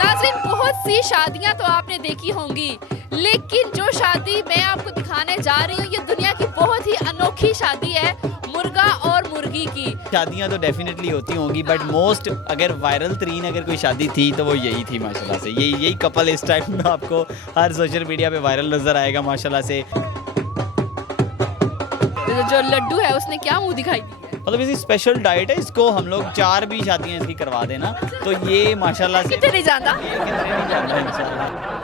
नाज़रीन, बहुत सी शादियां तो आपने देखी होंगी, लेकिन जो शादी मैं आपको दिखाने जा रही हूँ, ये दुनिया की बहुत ही अनोखी शादी है, मुर्गा और मुर्गी की। शादियां तो डेफिनेटली होती होंगी बट मोस्ट अगर वायरल तरीन अगर कोई शादी थी तो वो यही थी माशाल्लाह से। यही कपल इस टाइम में आपको हर सोशल मीडिया पे वायरल नज़र आएगा माशाल्लाह से। जो लड्डू है उसने क्या मुंह दिखाई दी है? मतलब इसी स्पेशल डाइट है, इसको हम लोग 4 भी शादियां इसकी करवा देना तो ये माशाल्लाह से कितने नहीं जानता। ये कितने नहीं जानता इंशाल्लाह।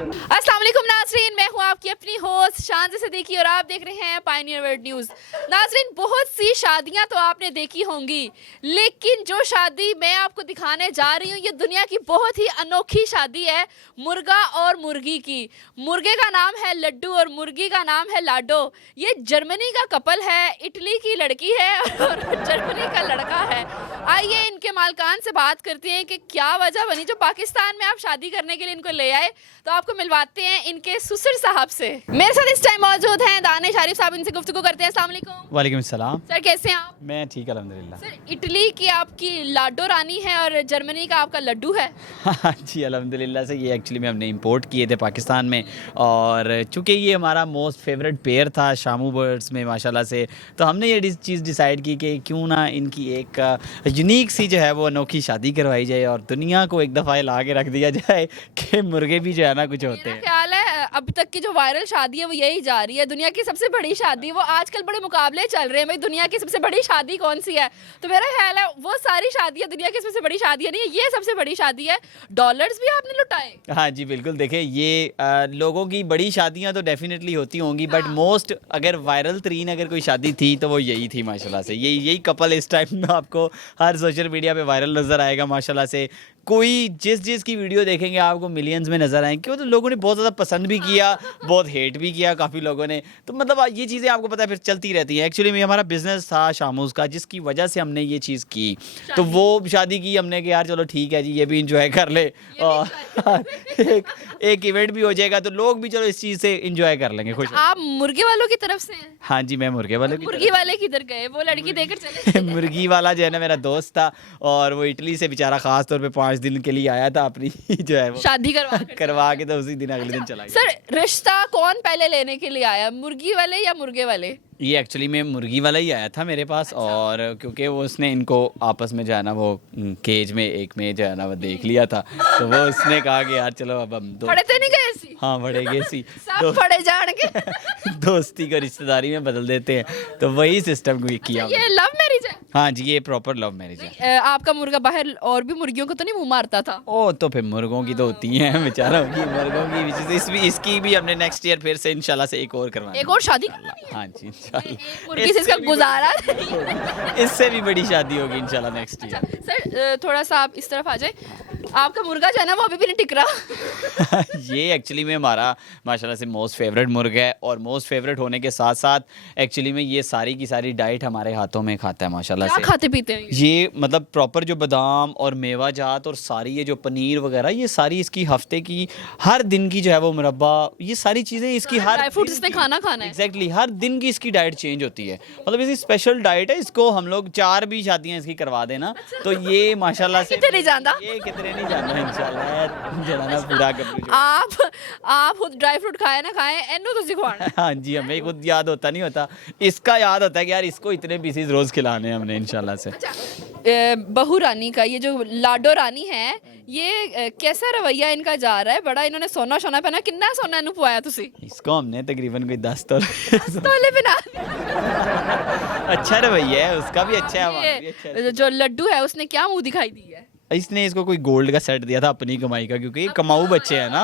अस्सलाम वालेकुम नाज़रीन, मैं हूँ आपकी अपनी होस्ट शांति सिद्दीकी और आप देख रहे हैं पायनियर वर्ल्ड न्यूज़। नाज़रीन, बहुत सी शादियां तो आपने देखी होंगी, लेकिन जो शादी मैं आपको दिखाने जा रही हूँ, ये दुनिया की बहुत ही अनोखी शादी है, मुर्गा और मुर्गी की। मुर्गे का नाम है लड्डू और मुर्गी का नाम है लाडो। ये जर्मनी का कपल है, इटली की लड़की है और जर्मनी का लड़का है। आइए इनके मालकान से बात करते हैं कि क्या वजह बनी जो पाकिस्तान में आप शादी करने के लिए इनको ले आए। तो आपको मिलवाते हैं इनके ससुर साहब से। मेरे साथ इस टाइम मौजूद हैं दानिश आरिफ साहब, इनसे गुफ्तगू करते हैं। अस्सलाम वालेकुम। वालेकुम सलाम। सर कैसे हैं आप? मैं ठीक अल्हम्दुलिल्लाह। सर, इटली की आपकी लाडो रानी है और जर्मनी का आपका लड्डू है। हाँ जी अल्हम्दुलिल्लाह से ये एक्चुअली में हमने इंपोर्ट किए थे पाकिस्तान में और चूँकि ये हमारा मोस्ट फेवरेट पेयर था शामू बर्ड्स में माशाल्लाह से, तो हमने ये चीज़ डिसाइड की कि क्यों ना इनकी एक यूनिक सी जो है वो अनोखी शादी करवाई जाए और दुनिया को एक दफ़ा ला के रख दिया जाए कि मुर्गे भी जो है ना कुछ होते मेरा हैं। ख्याल है अब तक की जो वायरल शादी है वो यही जा रही है, दुनिया की सबसे बड़ी शादी। वो आजकल बड़े मुकाबले चल रहे हैं भाई दुनिया की सबसे बड़ी शादी कौन सी है, तो मेरा ख्याल है वो सारी शादियां दुनिया की सबसे बड़ी शादियां नहीं है, ये सबसे बड़ी शादी है। डॉलर्स भी आपने लुटाए। हाँ जी बिल्कुल, देखिए ये लोगों की बड़ी शादियां तो डेफिनेटली होती होंगी बट मोस्ट अगर वायरल तरीन अगर कोई शादी थी तो वो यही थी माशाल्लाह से। यही कपल इस टाइम में आपको हर सोशल मीडिया पे वायरल नज़र आएगा माशाल्लाह से। कोई जिस की वीडियो देखेंगे आपको मिलियंस में नज़र आएंगे, क्यों तो लोगों ने बहुत ज़्यादा पसंद भी किया, बहुत हेट भी किया काफ़ी लोगों ने। तो मतलब ये चीज़ें आपको पता है फिर चलती रहती हैं। एक्चुअली में हमारा बिज़नेस था शामूज़ का जिसकी वजह से हमने ये चीज़ की, तो वो शादी की हमने कि यार चलो ठीक है जी ये भी इंजॉय कर ले और एक इवेंट भी हो जाएगा तो लोग भी चलो इस चीज़ से इंजॉय कर लेंगे खुश। आप मुर्गे वालों की तरफ से हैं? हाँ जी मैं मुर्गे वाले की मुर्गी वाले किधर गए? वो लड़की देकर चले। मुर्गी वाला जो है ना मेरा दोस्त था और वो इटली से बेचारा खास तौर पे 5 दिन के लिए आया था अपनी जो है वो शादी करवा के, तो उसी दिन अगले दिन चला गया। सर, रिश्ता कौन पहले लेने के लिए आया, मुर्गी वाले या मुर्गे वाले? ये एक्चुअली में मुर्गी वाला ही आया था मेरे पास और क्योंकि वो उसने इनको आपस में जो है ना वो केज में एक में जो है ना वो देख लिया था, तो वो उसने कहा कि यार चलो अब हम दो पढ़े थे नहीं गए सी? हाँ बढ़ेगे सी सब पढ़े जान के। दोस्ती को रिश्तेदारी में बदल देते हैं, तो वही सिस्टम को किया। ये लव मैरिज है? हाँ जी ये प्रॉपर लव मैरिज है। आपका मुर्गा बाहर और भी मुर्गियों को तो नहीं मुंह मारता था? ओ तो फिर मुर्गों की तो होती हैं बेचारों की, मुर्गों की इसकी भी हमने नेक्स्ट ईयर फिर से इंशाल्लाह से एक और करवानी है। एक और शादी करनी है? हाँ जी इंशाल्लाह। एक मुर्गी से इसका गुजारा नहीं। इससे भी बड़ी शादी होगी इंशाल्लाह नेक्स्ट ईयर। सर थोड़ा सा आप इस तरफ आ जाए। आपका मुर्गा जो है ना वो अभी भी नहीं टिक रहा। ये एक्चुअली में हमारा माशाल्लाह से मोस्ट फेवरेट मुर्गा है और मोस्ट फेवरेट होने के साथ साथ एक्चुअली में ये सारी की सारी डाइट हमारे हाथों में खाता है माशाल्लाह क्या से। खाते पीते हैं ये मतलब प्रॉपर जो बादाम और मेवा जात और सारी ये जो पनीर वगैरह ये सारी इसकी हफ्ते की हर दिन की जो है वो मुरब्बा, ये सारी चीज़ें इसकी हर ड्राई फ्रूट्स इसमें खाना खाना है? एग्जैक्टली हर दिन की इसकी डाइट चेंज होती है। मतलब इसी स्पेशल डाइट है, इसको हम लोग 4 भी शादियां इसकी करवा देना तो ये माशाल्लाह से कितने नहीं जानता। ये कितने नहीं जानना इंशाल्लाह जनाना पूरा कर। आप खुद ड्राई फ्रूट खाए ना खाए, एनो तो सिखवाना। हाँ जी हमें खुद याद होता नहीं होता, इसका याद होता है कि यार इसको इतने पीसीज रोज खिलाने हैं हमने इंशाल्लाह से। बहू रानी का ये जो लाडो रानी है, ये कैसा रवैया इनका जा रहा है? बड़ा इन्होंने सोना सोना पहना, कितना सोना इन्हों पवाया तुसी? इसको हमने तकरीबन कोई 10 तोले तोले पे ना। अच्छा रवैया है उसका भी अच्छा है, हमारा भी अच्छा है। जो लड्डू है उसने क्या मुंह दिखाई दी है? इसने इसको कोई गोल्ड का सेट दिया था अपनी कमाई का, क्योंकि ये कमाऊ बच्चे हैं ना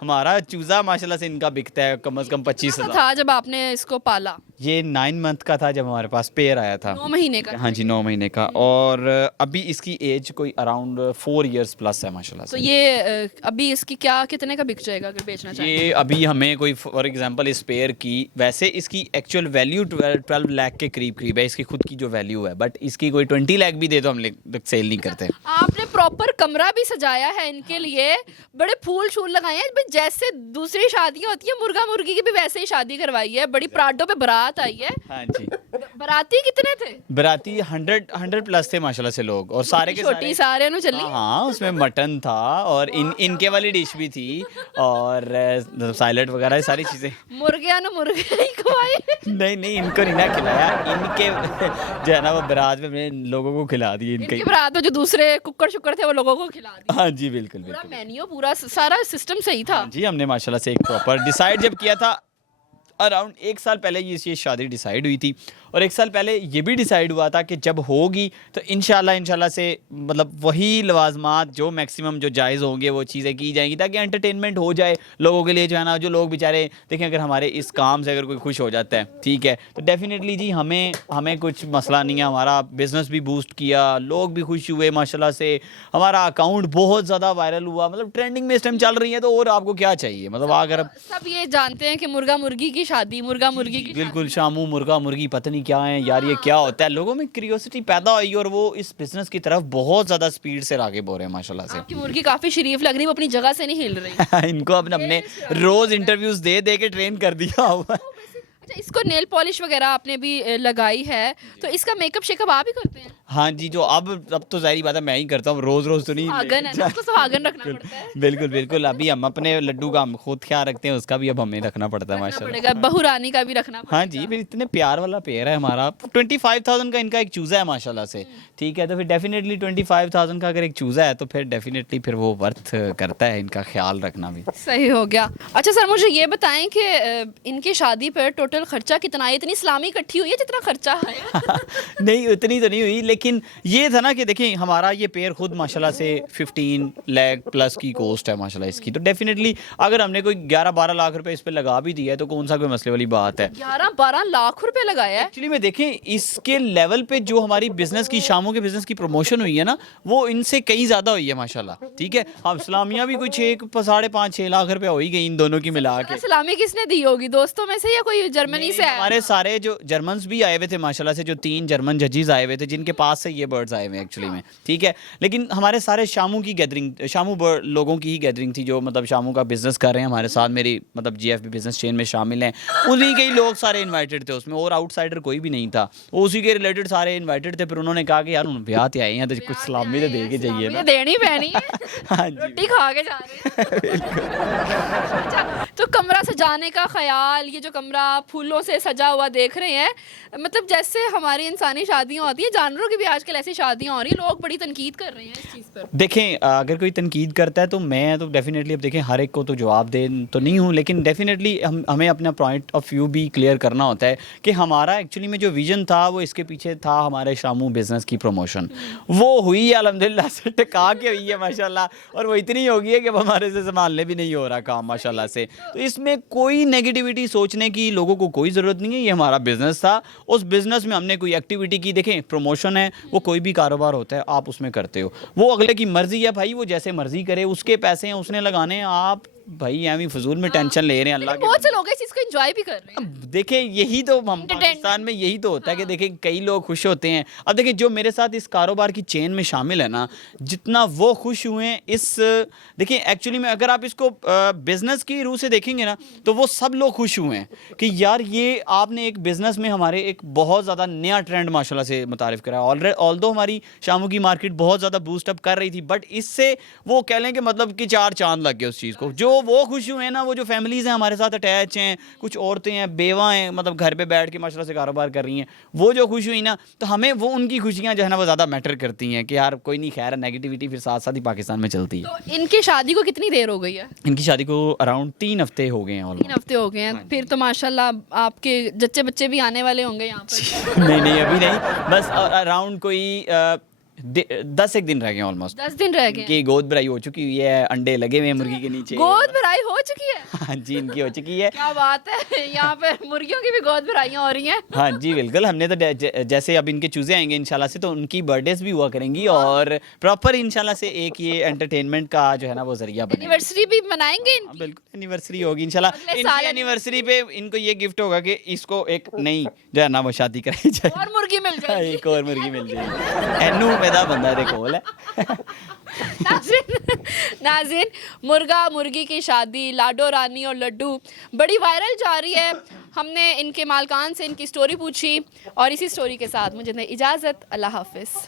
हमारा चूजा माशाल्लाह से इनका बिकता है कम से कम 25,000। था जब आपने इसको पाला? ये 9 मंथ का था जब हमारे पास पेयर आया था। 9 महीने का? हाँ जी 9 महीने का, और अभी इसकी एज कोई अराउंड 4 इयर्स प्लस है माशाल्लाह तो से। ये अभी इसकी क्या कितने का बिक जाएगा अगर बेचना चाहें? ये अभी हमें कोई फॉर एग्जांपल इस पेयर की वैसे इसकी एक्चुअल वैल्यू 12 लाख के करीब है इसकी खुद की जो वैल्यू है, बट इसकी कोई 20 लाख भी दे तो हम सेल नहीं करते। आपने प्रॉपर कमरा भी सजाया है इनके लिए, बड़े फूल शूल लगाए हैं भाई, जैसे दूसरी शादियां होती है मुर्गा मुर्गी की भी वैसे ही शादी करवाई है, बड़ी प्राडो पे बारात आई है। हाँ जी बराती कितने थे? बराती 100 प्लस थे माशाल्लाह से लोग, और सारे के छोटी सारे नु चली। हाँ, उसमें मटन था और इनके वाली डिश भी थी और सैलेड वगैरह सारी चीज़ें। मुर्गे ही खवाए। नहीं इनको नहीं ना खिलाया, इनके जो है ना वो बारात में मैंने लोगों को खिला दिए इनके इनके। बरात में जो दूसरे कुकर शुक्कर थे वो लोगों को खिला दिया। हाँ जी बिल्कुल पूरा बिल्कुल। मेन्यू पूरा सारा सिस्टम सही था। जी हमने माशाल्लाह से एक प्रॉपर डिसाइड जब किया था, अराउंड 1 साल पहले ये शादी डिसाइड हुई थी, और 1 साल पहले ये भी डिसाइड हुआ था कि जब होगी तो इंशाल्लाह से मतलब वही लवाजमात जो मैक्सिमम जो जायज़ होंगे वो चीज़ें की जाएंगी, ताकि एंटरटेनमेंट हो जाए लोगों के लिए, जो है ना, जो लोग बेचारे देखें अगर हमारे इस काम से अगर कोई खुश हो जाता है, ठीक है, तो डेफिनेटली जी हमें कुछ मसला नहीं है। हमारा बिज़नेस भी बूस्ट किया, लोग भी खुश हुए माशाल्लाह से, हमारा अकाउंट बहुत ज़्यादा वायरल हुआ, मतलब ट्रेंडिंग में इस टाइम चल रही है, तो और आपको क्या चाहिए, मतलब अगर सब ये जानते हैं कि मुर्गा मुर्गी की शादी, मुर्गा मुर्गी की बिल्कुल शामू मुर्गा मुर्गी पता नहीं क्या है यार, ये क्या होता है, लोगों में क्यूरियोसिटी पैदा हुई और वो इस बिजनेस की तरफ बहुत ज्यादा स्पीड से आगे बढ़ रहे हैं माशाल्लाह से। आपकी मुर्गी काफी शरीफ लग रही है, वो अपनी जगह से नहीं हिल रही। इनको अपने रोज इंटरव्यूज दे के ट्रेन कर दिया हुआ है। अच्छा, इसको नेल पॉलिश वगैरह आपने भी लगाई है, तो इसका मेकअप शेकअप आप ही करते हैं? हाँ जी, जो अब तो जाहिर बात है मैं ही करता हूँ, रोज तो नहीं। सुहागन है ना, उसको सुहागन रखना पड़ता है। बिल्कुल बिल्कुल, अभी हम अपने लड्डू का हम खुद ख्याल रखते हैं, उसका भी अब हमें रखना पड़ता है माशाल्लाह। पड़ेगा, बहू रानी का भी रखना पड़ेगा। हाँ जी, फिर इतने प्यार वाला पेयर है हमारा, 25,000 का इनका एक चूज़ा है माशाल्लाह से, ठीक है, तो फिर डेफिनेटली 25,000 का अगर एक चूज़ा है तो फिर डेफिनेटली फिर वो वर्थ करता है इनका ख्याल रखना भी। सही हो गया। अच्छा सर, मुझे ये बताएं कि इनकी शादी पर टोटल खर्चा कितना है? इतनी इस्लामी इकट्ठी हुई है जितना खर्चा है? नहीं उतनी तो नहीं हुई, लेकिन ये था ना कि देखें हमारा ये पेयर खुद माशाल्लाह से 15 लाख प्लस की कॉस्ट है माशाल्लाह इसकी, तो डेफिनेटली अगर हमने कोई 11-12 लाख रुपए इस पे लगा भी दिया है तो कौन सा कोई मसले वाली बात है। 11-12 लाख रुपए लगाया है? एक्चुअली में देखें इसके लेवल पे जो हमारी बिजनेस की शामों के बिजनेस की प्रमोशन हुई है ना, वो इनसे कहीं ज़्यादा हुई है माशाल्लाह, ठीक है। हाँ, इस्लामिया भी कुछ 5.5-6 लाख रुपए हो ही गई इन दोनों की मिला के। सलामी किसने दी होगी, दोस्तों में से या कोई जर्मनी से आया? हमारे सारे जो जर्मन्स भी आए हुए थे माशाल्लाह से, जो 3 जर्मन जजेस आए हुए थे जिनके पास से ये बर्ड्स आए हुए हैं एक्चुअली में, ठीक है। लेकिन हमारे सारे शामू की गैदरिंग, शामू लोगों की ही गैदरिंग थी जो मतलब शामू का बिजनेस कर रहे हैं हमारे साथ, मेरी मतलब जीएफबी बिजनेस चेन में शामिल हैं, उन्हीं के ही लोग सारे इन्वाइटेड थे उसमें, और आउटसाइडर कोई भी नहीं था, उसी के रिलेटेड सारे इन्वाइटेड थे। फिर उन्होंने कहा कि यार ब्याह ते आए हैं तो कुछ सलामी तो दे के जाइए ना, देनी पैनी है। हाँ जी रोटी खा के जा रहे हैं। अच्छा, तो कमरा सजाने का ख्याल, ये जो कमरा फूलों से सजा हुआ देख रहे हैं, मतलब जैसे हमारी इंसानी शादियां होती हैं, जानवरों की भी आजकल ऐसी शादियां हो रही हैं, लोग बड़ी तनकीद कर रहे हैं इस चीज़ पर। देखें अगर कोई तनकीद करता है तो मैं तो डेफिनेटली, अब देखें हर एक को तो जवाब दे तो नहीं हूँ, लेकिन डेफिनेटली हमें अपना पॉइंट ऑफ व्यू भी क्लियर करना होता है कि हमारा एक्चुअली में जो विजन था वो इसके पीछे था हमारे शामू बिजनेस की प्रमोशन, वो हुई है अल्हम्दुलिल्लाह से, टिका के हुई है माशाल्लाह, और वो इतनी होगी है कि हमारे से संभालने भी नहीं हो रहा काम माशाल्लाह से। तो इसमें कोई नेगेटिविटी सोचने की लोगों को कोई ज़रूरत नहीं है, ये हमारा बिजनेस था, उस बिजनेस में हमने कोई एक्टिविटी की। देखें प्रमोशन है, वो कोई भी कारोबार होता है, आप उसमें करते हो, वो अगले की मर्जी है भाई, वो जैसे मर्जी करे, उसके पैसे हैं उसने लगाने हैं, आप भाई एवं फजूल में टेंशन ले रहे हैं अल्लाह के। बहुत से लोग इस चीज़ को एंजॉय भी कर रहे हैं। अब देखें यही तो हम पाकिस्तान में यही तो होता है कि देखें कई लोग खुश होते हैं। अब देखें जो मेरे साथ इस कारोबार की चेन में शामिल है ना, जितना वो खुश हुए हैं इस, देखें एक्चुअली में अगर आप इसको बिजनेस की रूह से देखेंगे ना तो वो सब लोग खुश हुए हैं कि यार ये आपने एक बिजनेस में हमारे एक बहुत ज़्यादा नया ट्रेंड माशाल्लाह से मुतारिफ करा। ऑल्दो हमारी शामू की मार्केट बहुत ज़्यादा बूस्टअप कर रही थी, बट इससे वो कह लें कि मतलब कि 4 चांद लग गए उस चीज़ को। जो वो खुश हुए हैं ना, वो जो फैमिलीज़ हैं हमारे साथ अटैच हैं, कुछ औरतें हैं, बेवा हैं, मतलब घर पे बैठ के माशाल्लाह से कारोबार कर रही हैं, वो जो खुश हुई ना, तो हमें वो उनकी खुशियाँ जो है ना वो ज़्यादा मैटर करती हैं कि यार कोई नहीं, खैर नेगेटिविटी फिर साथ साथ ही पाकिस्तान में चलती है। तो इनकी शादी को कितनी देर हो गई है? इनकी शादी को अराउंड 3 हफ्ते हो गए हैं। 3 हफ्ते हो गए हैं, फिर तो माशाल्लाह आपके जच्चे बच्चे भी आने वाले होंगे यहाँ पर। नहीं अभी नहीं, बस अराउंड कोई 10 एक दिन रह गए ऑलमोस्ट। 10 दिन रह गए। कि गोद भराई हो चुकी हुई है, अंडे लगे हुए हैं मुर्गी के नीचे। गोद भराई हो चुकी है? हाँ जी, इनकी हो चुकी है। क्या बात है, यहाँ पे मुर्गियों की भी गोद भराइयाँ हो रही हैं। हाँ जी बिल्कुल, हमने तो जैसे अब इनके चूजे आएंगे इंशाल्लाह से तो उनकी बर्थडेज भी हुआ करेंगी और प्रॉपर इंशाल्लाह से एक ये एंटरटेनमेंट का जो है ना वो जरिया बनेगा। एनिवर्सरी भी मनाएंगे इनकी? बिल्कुल एनिवर्सरी होगी इंशाल्लाह। अगले साल इनकी एनिवर्सरी पे इनको ये गिफ्ट होगा कि इसको एक नई जो है ना वो शादी कराई जाए और मुर्गी मिल जाएगी। एक और मुर्गी मिल जाएगी। एनू गधा बंदा दे कोल है नाज़रीन, मुर्गा मुर्गी की शादी, लाडो रानी और लड्डू बड़ी वायरल जा रही है। हमने इनके मालकान से इनकी स्टोरी पूछी और इसी स्टोरी के साथ मुझे दें इजाज़त। अल्लाह हाफिज़।